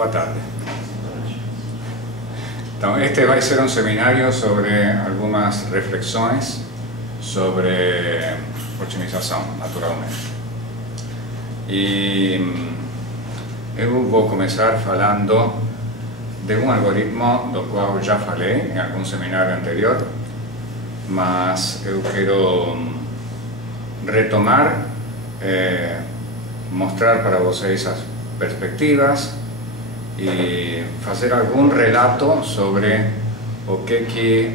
Boa tarde. Então, este vai ser um seminário sobre algumas reflexões sobre otimização, naturalmente. E eu vou começar falando de um algoritmo do qual já falei em algum seminário anterior, mas eu quero retomar, mostrar para vocês as perspectivas e fazer algum relato sobre o que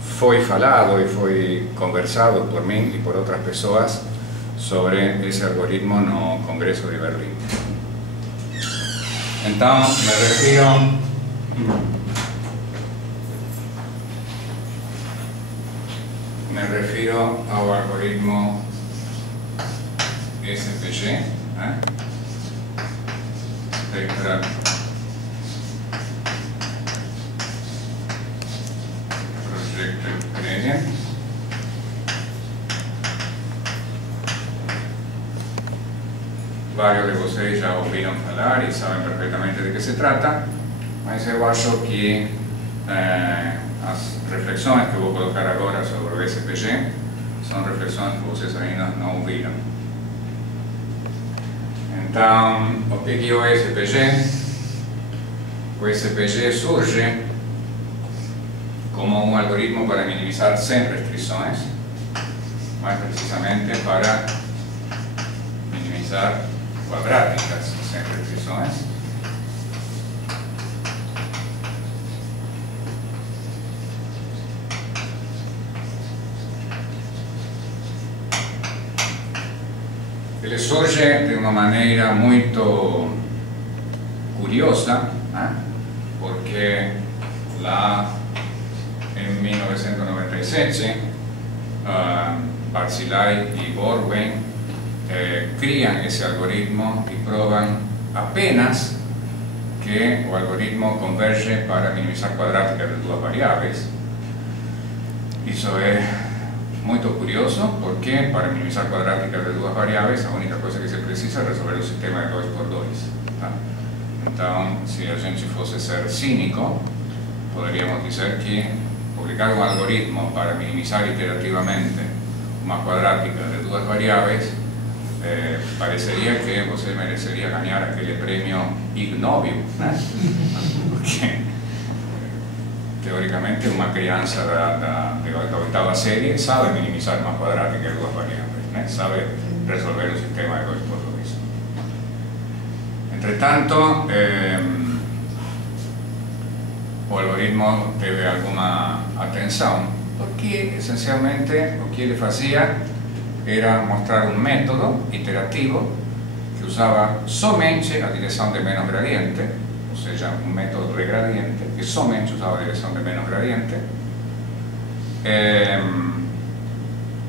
foi falado e foi conversado por mim e por outras pessoas sobre esse algoritmo no Congresso de Berlim. Então, me refiro ao algoritmo SPG, Spectral Projected Gradient. Vários de vocês já ouviram falar e sabem perfeitamente de que se trata, mas eu acho que as reflexões que eu vou colocar agora sobre o SPG são reflexões que vocês ainda não ouviram. Então, o que é o SPG? O SPG surge como um algoritmo para minimizar sem restrições, mais precisamente para minimizar quadráticas sem restrições. Ele surge de uma maneira muito curiosa, porque lá em 1997, Barzilai e Borwein criam esse algoritmo e provam apenas que o algoritmo converge para minimizar quadráticas de duas variáveis. Isso é muito curioso, porque para minimizar quadráticas de duas variáveis, a única coisa que se precisa é resolver o sistema de 2×2. Então, se a gente fosse ser cínico, poderíamos dizer que publicar um algoritmo para minimizar iterativamente uma quadrática de duas variáveis pareceria que você mereceria ganhar aquele prêmio Ig Nobel, porque teoricamente uma criança da oitava série sabe minimizar uma quadrática de duas variáveis, sabe resolver um sistema de 2×2. Entretanto, o algoritmo teve alguma atenção, porque essencialmente o que ele fazia era mostrar um método iterativo que usava somente a direção de menos gradiente, ou seja, um método de gradiente que somente usava a direção de menos gradiente,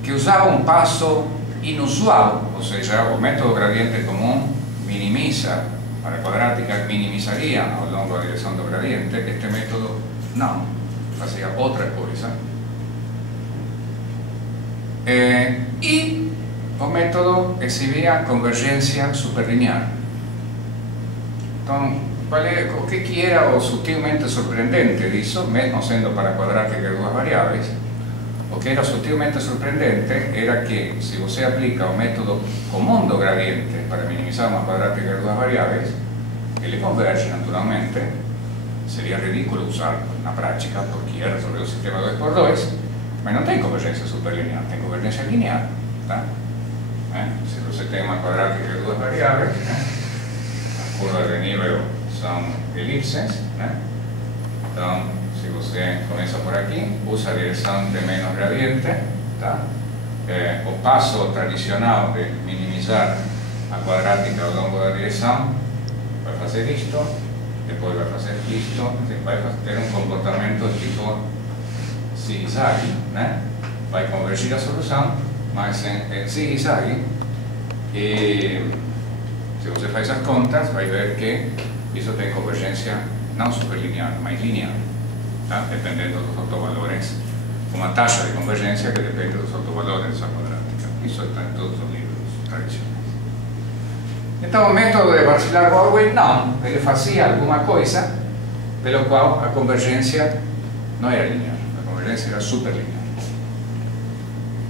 que usava um passo inusual, ou seja, o método gradiente comum minimiza, para a quadrática minimizaria ao longo da direção do gradiente, este método não, fazia outra coisa. E o método exibia convergência superlinear. Então, o que era o sutilmente surpreendente disso, mesmo sendo para quadrática de duas variáveis? O que era sutilmente surpreendente era que, se você aplica o método comum do gradiente para minimizar uma quadrática de duas variáveis, ele converge naturalmente. Seria ridículo usar na prática, porque ia resolver o sistema 2×2, mas não tem convergência superlinear, tem convergência linear. Se você tem uma quadrática de duas variáveis, as curvas de nível são elipses, então, se você começa por aqui, usa a direção de menos gradiente, o passo tradicional de minimizar a quadrática ao longo da direção vai fazer isto, depois vai fazer isto, vai ter um comportamento tipo zigue-zague, vai convergir a solução, mas em zigue-zague, e se você faz as contas, vai ver que isso tem convergência não superlinear, mas linear, dependendo dos autovalores, uma taxa de convergência que depende dos autovalores dessa quadrática. Isso está em todos os livros tradicionais. Então o método de Barcilar-Borwein não, ele fazia alguma coisa pelo qual a convergência não era linear, a convergência era superlinear.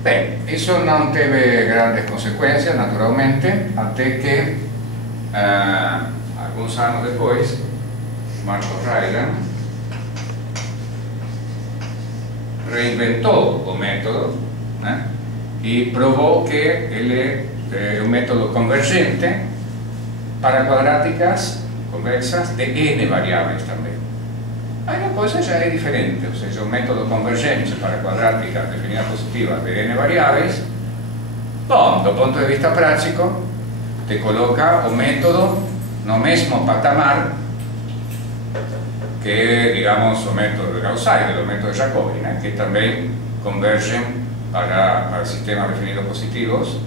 Bem, isso não teve grandes consequências, naturalmente, até que alguns anos depois, Marcos Rayleigh reinventou o método, né? E provou que ele é um método convergente para quadráticas convexas de n variáveis também. Aí a coisa já é diferente, ou seja, o método convergente para quadráticas definidas positivas de n variáveis, bom, do ponto de vista prático, te coloca o método no mesmo patamar que, digamos, o método de Gauss-Seidel, o método de Jacobi, né? Que também convergem para sistemas definidos positivos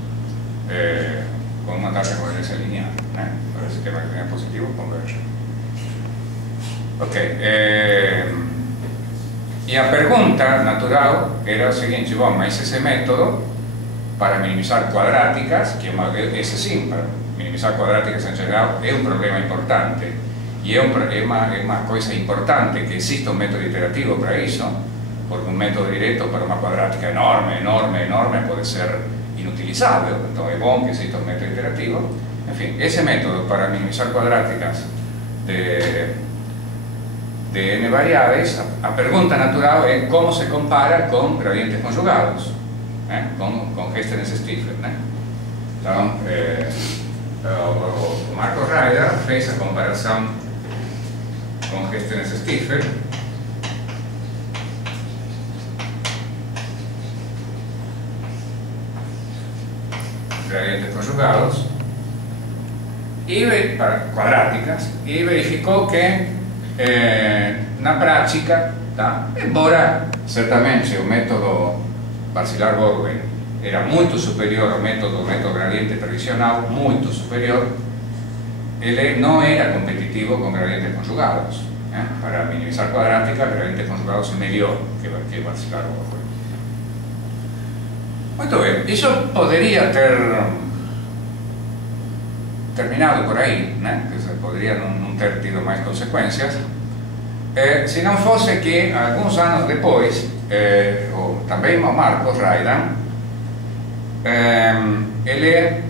com uma taxa de convergência linear, né? Para sistemas definidos positivos convergem. Ok. E a pergunta natural era o seguinte: bom, mas esse método para minimizar quadráticas, que esse sim, para minimizar quadráticas em geral, é um problema importante. E é uma coisa importante que exista um método iterativo para isso, porque um método direto para uma quadrática enorme pode ser inutilizável. Então é bom que exista um método iterativo. Enfim, esse método para minimizar quadráticas de n variáveis, a pergunta natural é como se compara com gradientes conjugados, né? com Hestenes-Stifler, né? Então, o Marcos Rayleigh fez a comparação com Hestenes-Stifler gradientes conjugados e para quadráticas, e verificou que na prática, tá? Embora certamente o método Barcilar-Borwein era muito superior ao método gradiente previsional, muito superior, ele não era competitivo com gradientes conjugados, né? Para minimizar quadráticas, gradientes conjugados é melhor que Barcilar-Borwein. Muito bem, isso poderia ter terminado por aí, né? Que poderia não ter tido mais consequências, se não fosse que alguns anos depois, também o Marcos Rayleigh, ele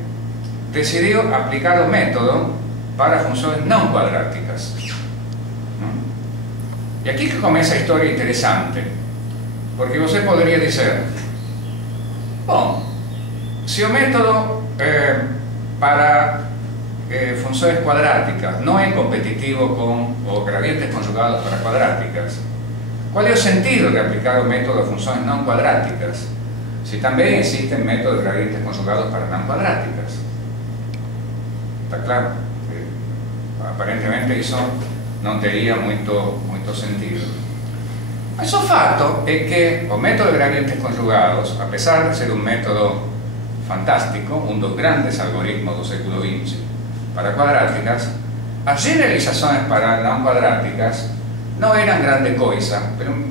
decidiu aplicar o método para funções não quadráticas. E aqui que começa a história interessante, porque você poderia dizer: bom, se o método para funções quadráticas não é competitivo com os gradientes conjugados para quadráticas, qual é o sentido de aplicar o método a funções não quadráticas, se também existem métodos de gradientes conjugados para não quadráticas? Está claro? Aparentemente isso não teria muito sentido. Mas o fato é que o método de gradientes conjugados, apesar de ser um método fantástico, um dos grandes algoritmos do século XX para quadráticas, as generalizações para não quadráticas não eram grande coisa,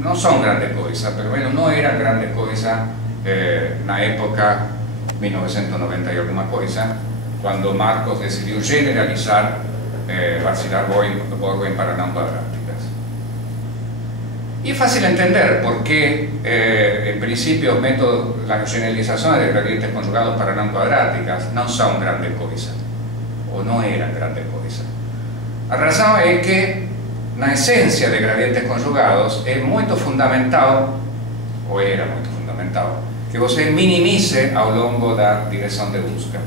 não são grande coisa, pelo menos não era grande coisa na época 1990 e alguma coisa, quando Marcos decidiu generalizar Barcilar-Borwein para não quadráticas. E é fácil entender porque, em princípio, os métodos, as generalizações de gradientes conjugados para não quadráticas não são grande coisa, ou não eram grande coisa. A razão é que, na essência de gradientes conjugados, é muito fundamental, ou era muito fundamental, que você minimize ao longo da direção de busca.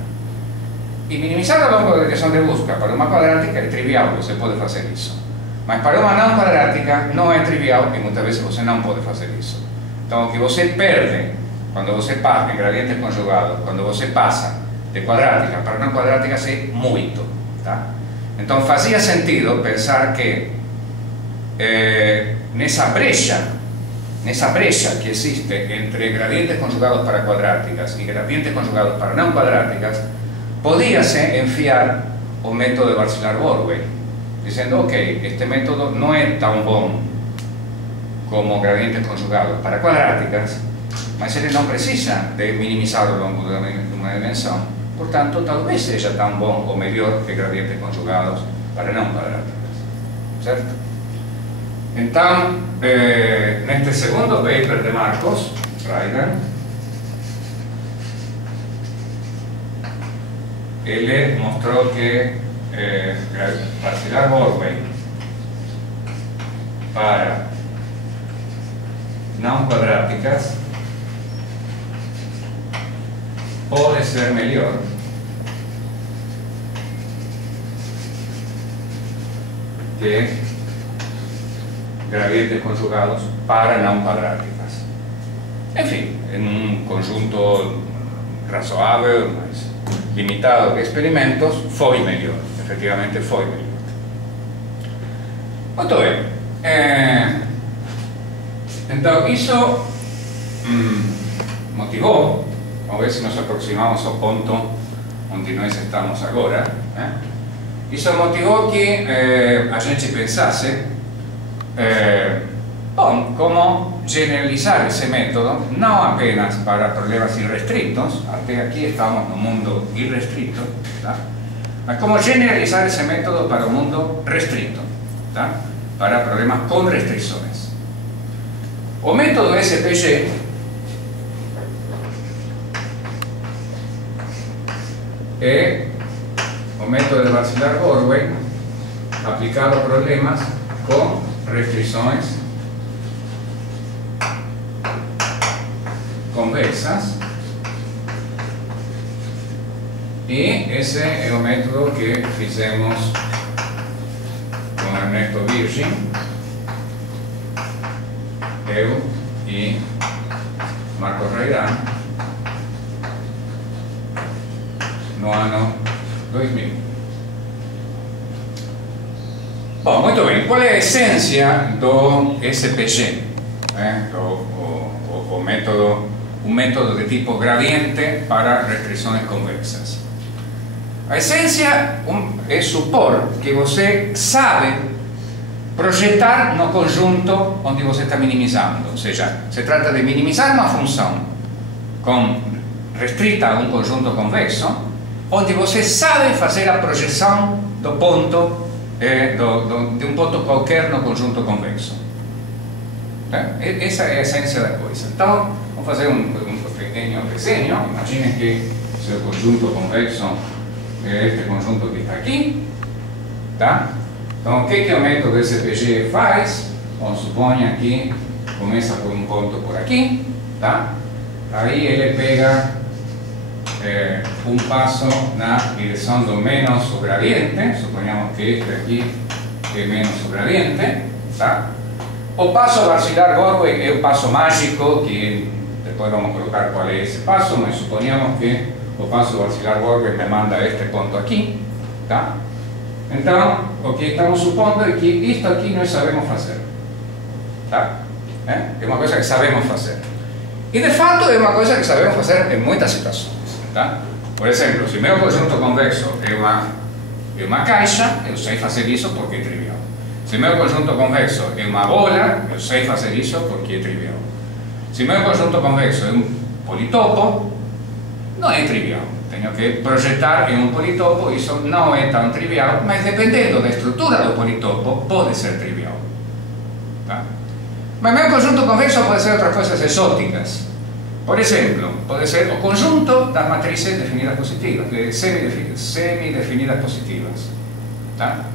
E minimizar ao longo da direção de busca para uma quadrática é trivial, você pode fazer isso. Mas para uma não quadrática não é trivial e muitas vezes você não pode fazer isso. Então o que você perde quando você passa em gradientes conjugados, quando você passa de quadrática para não quadráticas é muito, tá? Então fazia sentido pensar que nessa brecha que existe entre gradientes conjugados para quadráticas e gradientes conjugados para não quadráticas, podía-se enfiar o método de Barcilar-Borwein, dizendo: ok, este método não é tão bom como gradientes conjugados para quadráticas, mas ele não precisa de minimizar ao longo de uma dimensão, portanto talvez seja tão bom ou melhor que gradientes conjugados para não quadráticas, certo? Então, neste segundo paper de Marcos Schreiber, ele mostrou que Varsillard-Borwey para não quadráticas pode ser melhor que gradientes conjugados para não quadráticas. Enfim, em um conjunto razoável, mas limitado de experimentos, foi melhor. Efectivamente foi melhor. Muito bem. Então, isso motivou, vamos ver se nos aproximamos ao ponto onde nós estamos agora, isso motivou que a gente pensasse bom, como generalizar esse método não apenas para problemas irrestritos, até aqui estamos no mundo irrestrito, tá? Mas como generalizar esse método para o mundo restrito, tá? Para problemas com restrições. O método SPG é o método de Varsillard-Borwey aplicado a problemas com restrições convexas, e esse é o método que fizemos com Ernesto Virgin, eu e Marcos Reirán no ano 2000. Bom, muito bem. Qual é a essência do SPG? O método, um método de tipo gradiente para restrições convexas. A essência é supor que você sabe projetar no conjunto onde você está minimizando. Ou seja, se trata de minimizar uma função restrita a um conjunto convexo, onde você sabe fazer a projeção do ponto de um ponto qualquer no conjunto convexo. Essa é a essência da coisa. Então, vamos fazer um pequeno desenho. Imaginem que seu conjunto convexo é este conjunto que está aqui. Tá? Então, o que o método SPG faz? Bom, suponha que começa por um ponto por aqui. Tá? Aí ele pega um passo na direção do menos o gradiente, suponhamos que este aqui é menos o gradiente, tá? O passo Varsillard-Borwey é o passo mágico, que depois vamos colocar qual é esse passo, mas suponhamos que o passo Varsillard-Borwey me manda a este ponto aqui, tá? Então, o que estamos supondo é que isto aqui nós sabemos fazer, tá? É uma coisa que sabemos fazer. E de fato é uma coisa que sabemos fazer em muitas situações. Tá? Por exemplo, se meu conjunto convexo é uma caixa, eu sei fazer isso porque é trivial. Se meu conjunto convexo é uma bola, eu sei fazer isso porque é trivial. Se meu conjunto convexo é um politopo, não é trivial. Tenho que projetar em um politopo, isso não é tão trivial, mas dependendo da estrutura do politopo, pode ser trivial. Tá? Mas meu conjunto convexo pode ser outras coisas exóticas. Por exemplo, pode ser o conjunto das matrizes definidas positivas, semidefinidas positivas. Tá?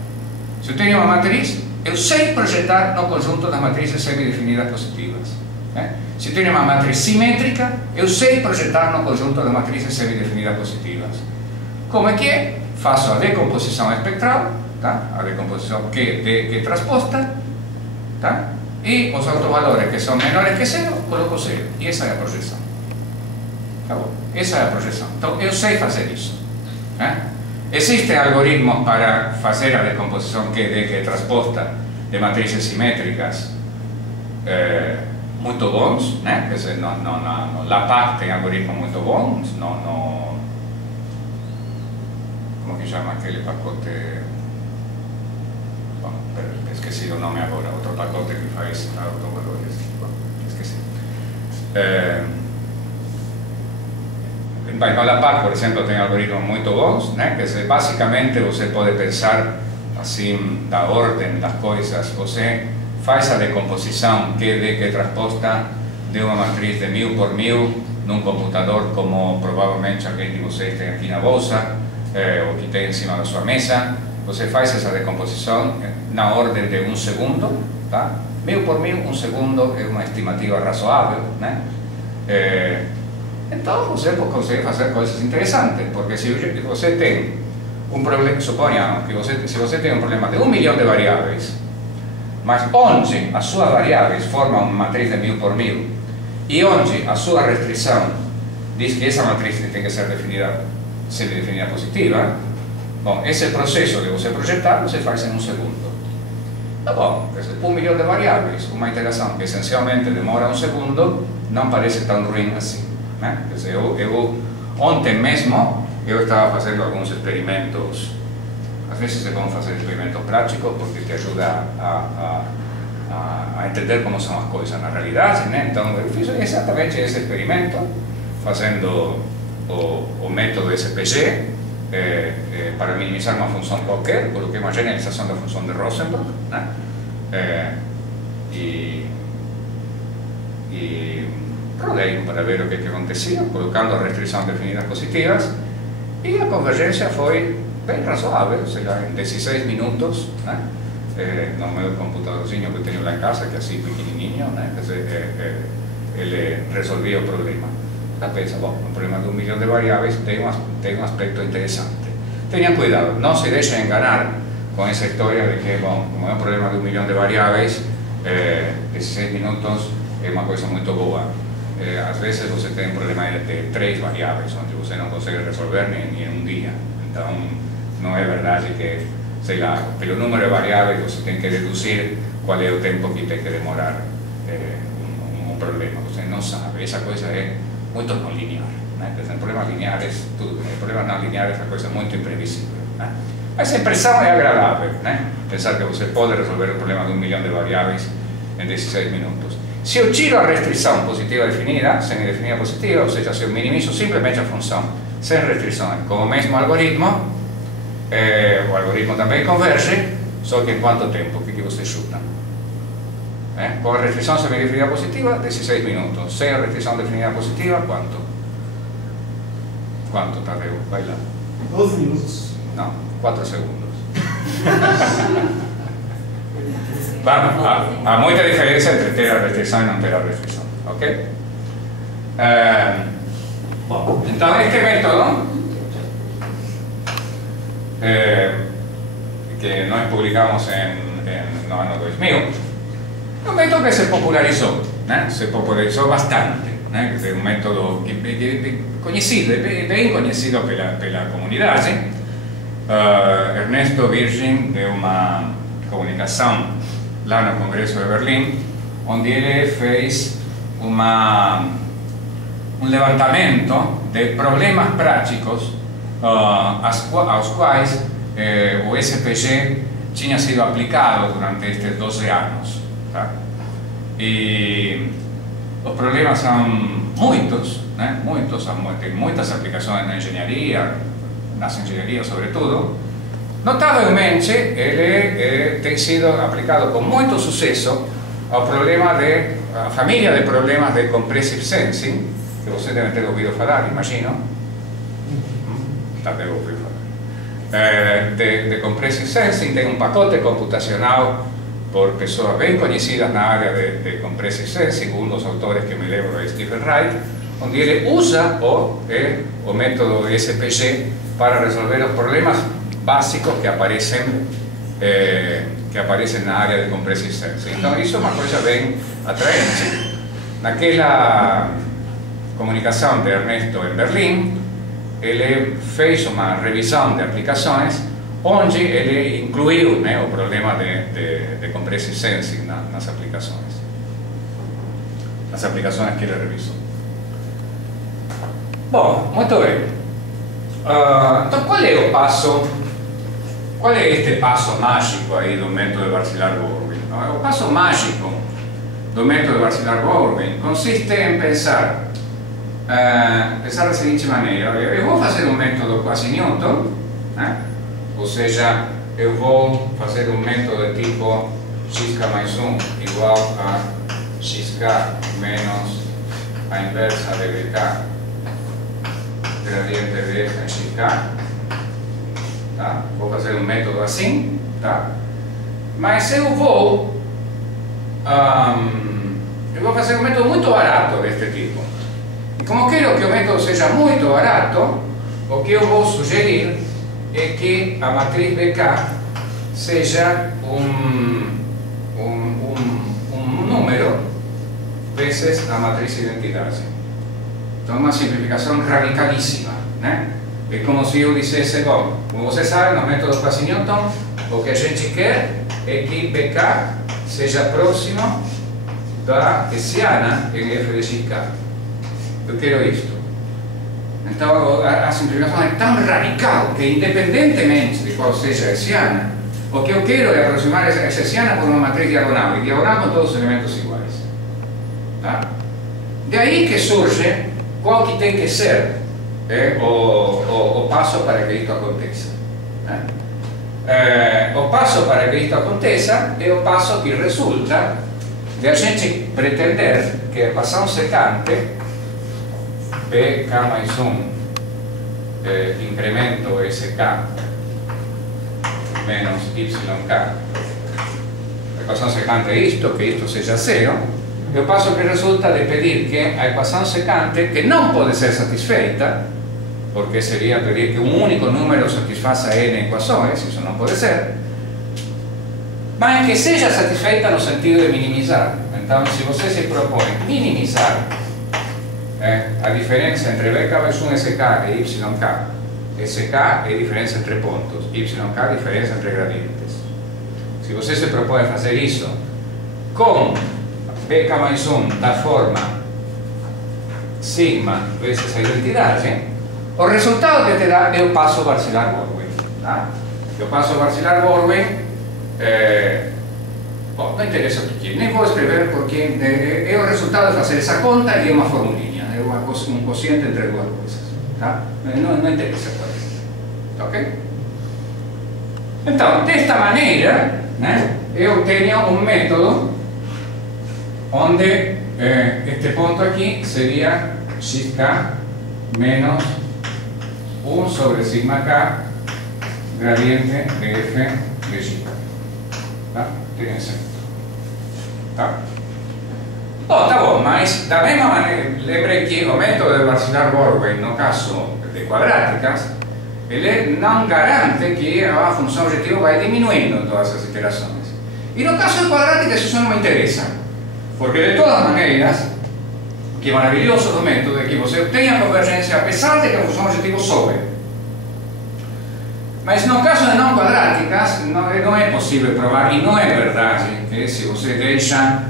Se eu tenho uma matriz, eu sei projetar no conjunto das matrizes semidefinidas positivas. Se eu tenho uma matriz simétrica, eu sei projetar no conjunto das matrizes semidefinidas positivas. Como é que é? Faço a decomposição espectral, tá? A decomposição que é transposta, tá? E os autovalores que são menores que zero, coloco zero. E essa é a projeção. Tá bom? Essa é a projeção. Então, eu sei fazer isso. Existem algoritmos para fazer a decomposição que é transposta de matrizes simétricas muito bons, né? Quer dizer, no LAPACK tem algoritmos muito bons, como que chama aquele pacote? Bom, esqueci o nome agora, outro pacote que faz autovalores, bom, esqueci. Bem, o LAPACK, por exemplo, tem algoritmos muito bons, né? Quer dizer, basicamente você pode pensar assim, da ordem das coisas. Você faz a decomposição QD, que é transposta de uma matriz de 1000 por 1000 num computador como provavelmente alguém de vocês tem aqui na bolsa, ou que tem em cima da sua mesa. Você faz essa decomposição na ordem de 1 segundo, tá? 1000 por 1000, 1 segundo é uma estimativa razoável, né? Então você consegue fazer coisas interessantes, porque se você tem um problema, suponhamos que se você tem um problema de 1 milhão de variáveis, mas onde as suas variáveis formam uma matriz de 1000 por 1000 e onde a sua restrição diz que essa matriz tem que ser definida, sempre definida positiva, bom, esse processo de você projetar, você faz em 1 segundo. Tá bom, 1 milhão de variáveis, uma interação que essencialmente demora 1 segundo, não parece tão ruim assim, né? Quer dizer, ontem mesmo eu estava fazendo alguns experimentos. Às vezes é bom fazer experimentos práticos porque te ajuda a entender como são as coisas na realidade, né? Então eu fiz exatamente esse experimento fazendo o método SPG para minimizar uma função qualquer. Coloquei uma generalização da função de Rosenberg, né? E rodei para ver o que acontecia, colocando a restrição definidas positivas, e a convergência foi bem razoável, ou seja, em 16 minutos, né? No meu computadorzinho que eu tenho lá em casa, que é assim pequenininho, né? Quer dizer, ele resolvia o problema. Então pensa, bom, um problema de 1 milhão de variáveis tem um aspecto interessante. Tenham cuidado, não se deixem enganar com essa história de que, bom, como é um problema de 1 milhão de variáveis, 16 minutos é uma coisa muito boa. Às vezes você tem um problema de 3 variáveis, onde você não consegue resolver nem em um dia. Então, não é verdade que, sei lá, pelo número de variáveis você tem que deduzir qual é o tempo que tem que demorar um problema. Você não sabe, essa coisa é muito não linear, né? Em problemas lineares, tudo bem. Em problemas não lineares, a coisa é muito imprevisível, né? Mas a impressão é agradável, né? Pensar que você pode resolver o problema de 1 milhão de variáveis em 16 minutos. Se eu tiro a restrição positiva definida, semi-definida positiva, ou seja, se eu minimizo simplesmente a função sem restrições, com o mesmo algoritmo, o algoritmo também converge, só que em quanto tempo? O que você chuta? Com a restrição semi-definida positiva, 16 minutos. Sem a restrição definida positiva, quanto? Quanto, Tadeu? Vai lá. 12 minutos. Não, 4 segundos. Há muita diferença entre ter a restrição e não ter a restrição, ok? Bom, então este método que nós publicamos no ano 2000 é um método que se popularizou, né? Se popularizou bastante, né? Quer dizer, um método conhecido, bem conhecido pela comunidade. Ernesto Virgin deu uma comunicação lá no Congresso de Berlim, onde ele fez um levantamento de problemas práticos aos quais o SPG tinha sido aplicado durante estes 12 anos. Tá? E os problemas são muitos, né? Tem muitas aplicações na engenharia, nas engenharias sobretudo. Notavelmente, ele tem sido aplicado com muito sucesso ao problema a família de problemas de compressive sensing, que você deve ter ouvido falar, imagino. Deve ouvir falar. De compressive sensing, tem um pacote computacional por pessoas bem conhecidas na área de compressive sensing, um dos autores que me lembro é Stephen Wright, onde ele usa o método SPG para resolver os problemas básicos que aparecem na área de compressive sensing. Então isso é uma coisa bem atraente. Naquela comunicação de Ernesto em Berlim, ele fez uma revisão de aplicações onde ele incluiu, né, o problema de compressive sensing nas aplicações que ele revisou. Bom, muito bem. Então qual é o passo? Qual é este passo mágico aí do método de Bar-Sillars-Gourville? O passo mágico do método de Bar-Sillars-Gourville consiste em pensar pensar da seguinte maneira: eu vou fazer um método quasi Newton, ou seja, eu vou fazer um método de tipo xk mais 1 igual a xk menos a inversa de bk gradiente de f em xk. Tá? Vou fazer um método assim, tá? Mas eu vou fazer um método muito barato deste tipo. E como quero que o método seja muito barato, o que eu vou sugerir é que a matriz BK seja um número vezes a matriz identidade. Então, uma simplificação radicalíssima, né? É como se eu dissesse: bom, como você sabe, no método quasi Newton, o que a gente quer é que BK seja próximo da hessiana em f de xk. Eu quero isto. Então, a simplificação é tão radical que, independentemente de qual seja a hessiana, o que eu quero é aproximar essa hessiana por uma matriz diagonal, e diagonal com todos os elementos iguais. Tá? De aí que surge qual que tem que ser o passo para que isto aconteça. O passo para que isto aconteça é o passo que resulta de a gente pretender que a equação secante bk mais 1 incremento sk menos yk, a equação secante é isto, que isto seja zero, é o passo que resulta de pedir que a equação secante, que não pode ser satisfeita, porque seria pedir que um único número satisfaça n equações, isso não pode ser, mas que seja satisfeita no sentido de minimizar. Então, se você se propõe minimizar a diferença entre bk vezes 1 sk e yk, sk é a diferença entre pontos, yk é a diferença entre gradientes. Se você se propõe fazer isso com bk mais 1 da forma sigma vezes a identidade, o resultado que te dá é o passo Varcillar-Borwein. Tá? O passo Varcillar-Borwein, bom, não interessa porque, nem vou escrever porque é o resultado de fazer essa conta e é uma formulinha, é um quociente entre duas coisas. Tá? Não interessa qual é. Ok? Então, desta maneira, né, eu tenho um método onde este ponto aqui seria xk menos 1 sobre sigma k gradiente de f de xk. Tá? Tem esse. Tá? Oh, tá bom, mas da mesma maneira, lembrem que o método de Varcillar-Borwein, no caso de quadráticas, ele não garante que a função objetiva vai diminuindo em todas as iterações. E no caso de quadráticas isso não me interessa, porque de todas maneiras, o que é maravilhoso do método é que você obtém a convergência apesar de que a função objetiva sobe. Mas no caso de não quadráticas, não é possível provar, e não é verdade que se você deixa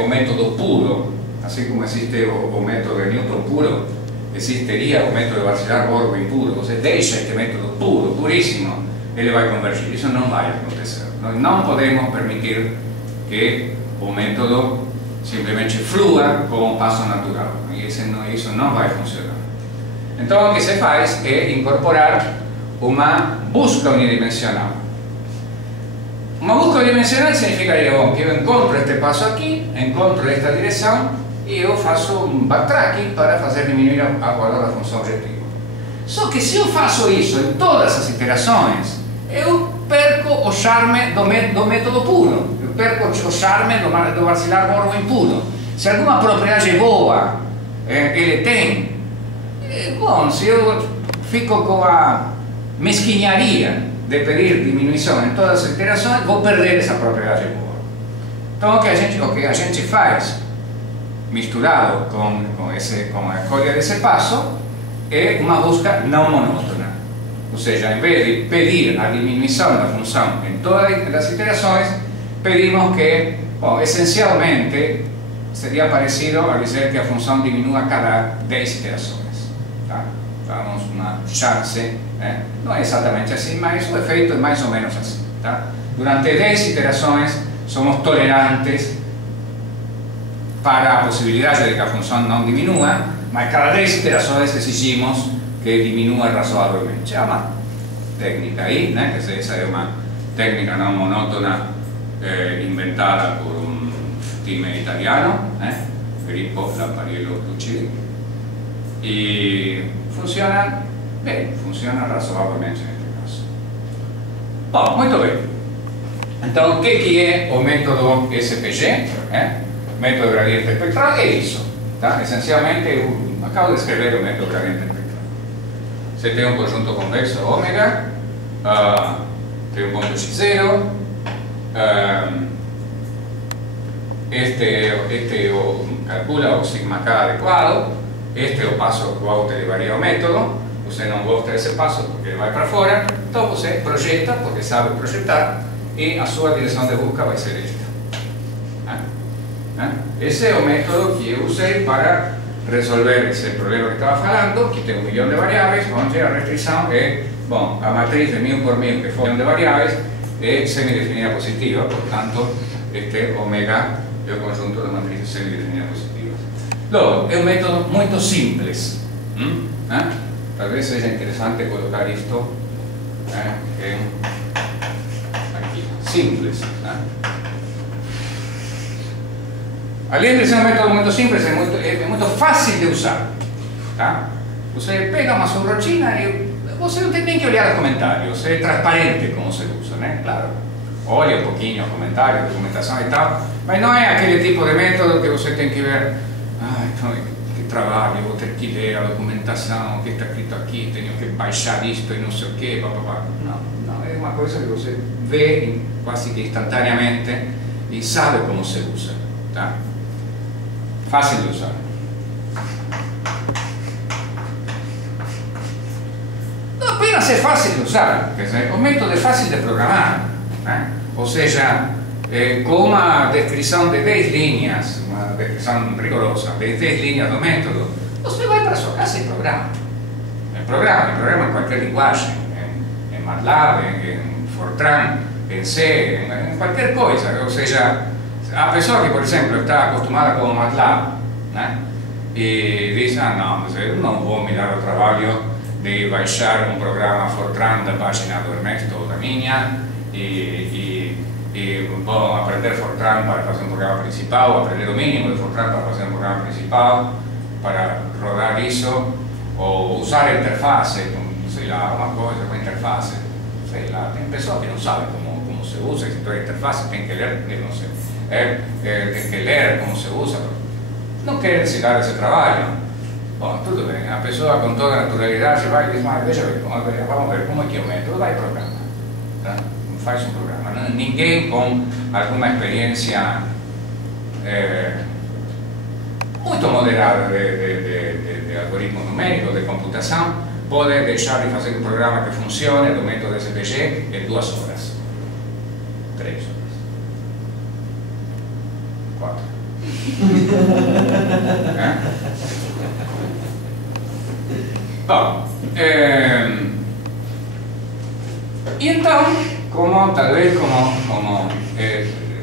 o método puro, assim como existe o método de Newton puro, existiria o método de Varcillar-Borwein puro. Você deixa este método puro, puríssimo, ele vai convergir. Isso não vai acontecer. Nós não podemos permitir que o método simplesmente flua como um passo natural. E isso não vai funcionar. Então o que se faz é incorporar uma busca unidimensional. Uma busca unidimensional significaria, bom, que eu encontro este passo aqui, encontro esta direção e eu faço um backtracking para fazer diminuir o valor da função objetiva. Só que se eu faço isso em todas as iterações, eu perco o charme do método puro, eu perco o charme do Varcillar-Borwein puro. Se alguma propriedade boa ele tem, bom, se eu fico com a mesquinharia de pedir diminuição em todas as iterações, vou perder essa propriedade boa. Então o que a gente faz, misturado com a escolha desse passo, é uma busca não monótona. Ou seja, em vez de pedir a diminuição da função em todas as iterações, pedimos que, bom, essencialmente, seria parecido a dizer que a função diminua cada 10 iterações. Tá? Damos uma chance, né? Não é exatamente assim, mas o efeito é mais ou menos assim. Tá? Durante 10 iterações, somos tolerantes para a possibilidade de que a função não diminua, mas cada vez exigimos que diminua razoavelmente. Há uma técnica aí, né? Que essa é uma técnica não monótona inventada por um time italiano, né? Filippo Lampariello Lucidi, e funciona bem, funciona razoavelmente neste caso. Bom, muito bem. Então, o que é o método SPG? Método gradiente espectral é isso. Tá? Essencialmente, eu acabo de escrever o método gradiente espectral. Você tem um conjunto convexo ômega, tem um ponto x0, calcula o sigma k adequado, este é o passo qual te levaria ao método. Você não gosta desse passo porque ele vai para fora, então você projeta, porque sabe projetar, e a sua direção de busca vai ser esta. Esse é o método que eu usei para resolver esse problema que estava falando, que tem 1 milhão de variáveis, onde a restrição é, bom, a matriz de 1000 por 1000, que foi 1 milhão de variáveis, é semidefinida positiva, portanto, este omega é o conjunto de matrizes semidefinidas positivas. Logo, é um método muito simples. Talvez seja interessante colocar isto aqui, simples. Além de ser um método muito simples, é muito fácil de usar. Tá? Você pega uma sua rotina e você não tem nem que olhar os comentários, é transparente como se usa, né? Claro, olha um pouquinho os comentários, documentação e tal, mas não é aquele tipo de método que você tem que ver, então, que trabalho, vou ter que ler a documentação, o que está escrito aqui, tenho que baixar isto e não sei o quê, não, é uma coisa que você vê quase que instantaneamente e sabe como se usa, tá? Fácil de usar. Não apenas é fácil de usar, quer dizer, o método é fácil de programar, né? Ou seja, com uma descrição de 10 linhas, uma descrição rigorosa de 10 linhas do método, você vai para a sua casa e programa. Programa em qualquer linguagem, em MATLAB, em Fortran, em C, em qualquer coisa. Ou seja, a pessoa que, por exemplo, está acostumada com o MATLAB, né? E diz, não, mas eu não vou me dar o trabalho de baixar um programa Fortran da página do Ernesto ou da minha e vou aprender Fortran para fazer um programa principal, aprender o mínimo de Fortran para fazer um programa principal, para rodar isso, ou usar a interface, sei lá, uma coisa com interface, sei lá, tem pessoas que não sabem como se usa, se a interface tem que ler, eu não sei. Tem que ler como se usa, não querem se dar esse trabalho. Bom, tudo bem, a pessoa com toda a naturalidade vai e diz, mas veja bem, vamos ver como é que é o método, vai programa, tá? Faz um programa. Ninguém com alguma experiência muito moderada de algoritmo numérico, de computação, pode deixar de fazer um programa que funcione do método SPG em 2 horas, 3 horas. 4. Bom, e então,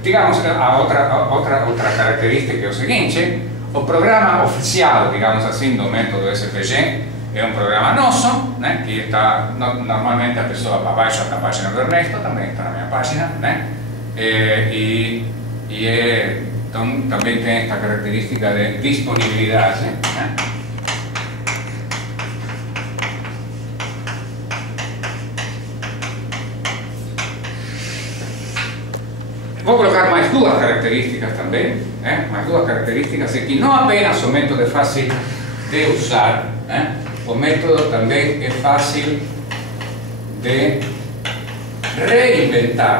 digamos, a outra característica é o seguinte: o programa oficial, digamos assim, do método SPG é um programa nosso, né, que está, normalmente a pessoa baixa da página do Ernesto, também está na minha página, né, então também tem esta característica de disponibilidade, né? Vou colocar mais 2 características também, mais 2 características que não apenas o método é fácil de usar, o método também é fácil de reinventar.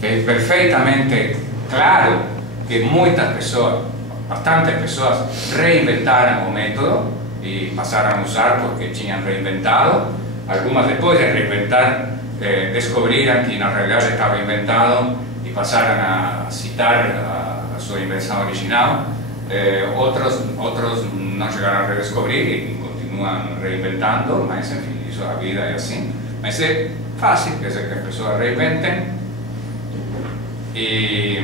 É perfeitamente claro que muitas pessoas, bastantes pessoas, reinventaram o método e passaram a usar porque tinham reinventado. Algumas, depois de reinventar, descobriram que na realidade estava inventado e passaram a citar a sua invenção original. Outros não chegaram a redescobrir e continuam reinventando, mas enfim, isso a vida é assim. Mas é fácil, que es el que empezó a Ray Benton, y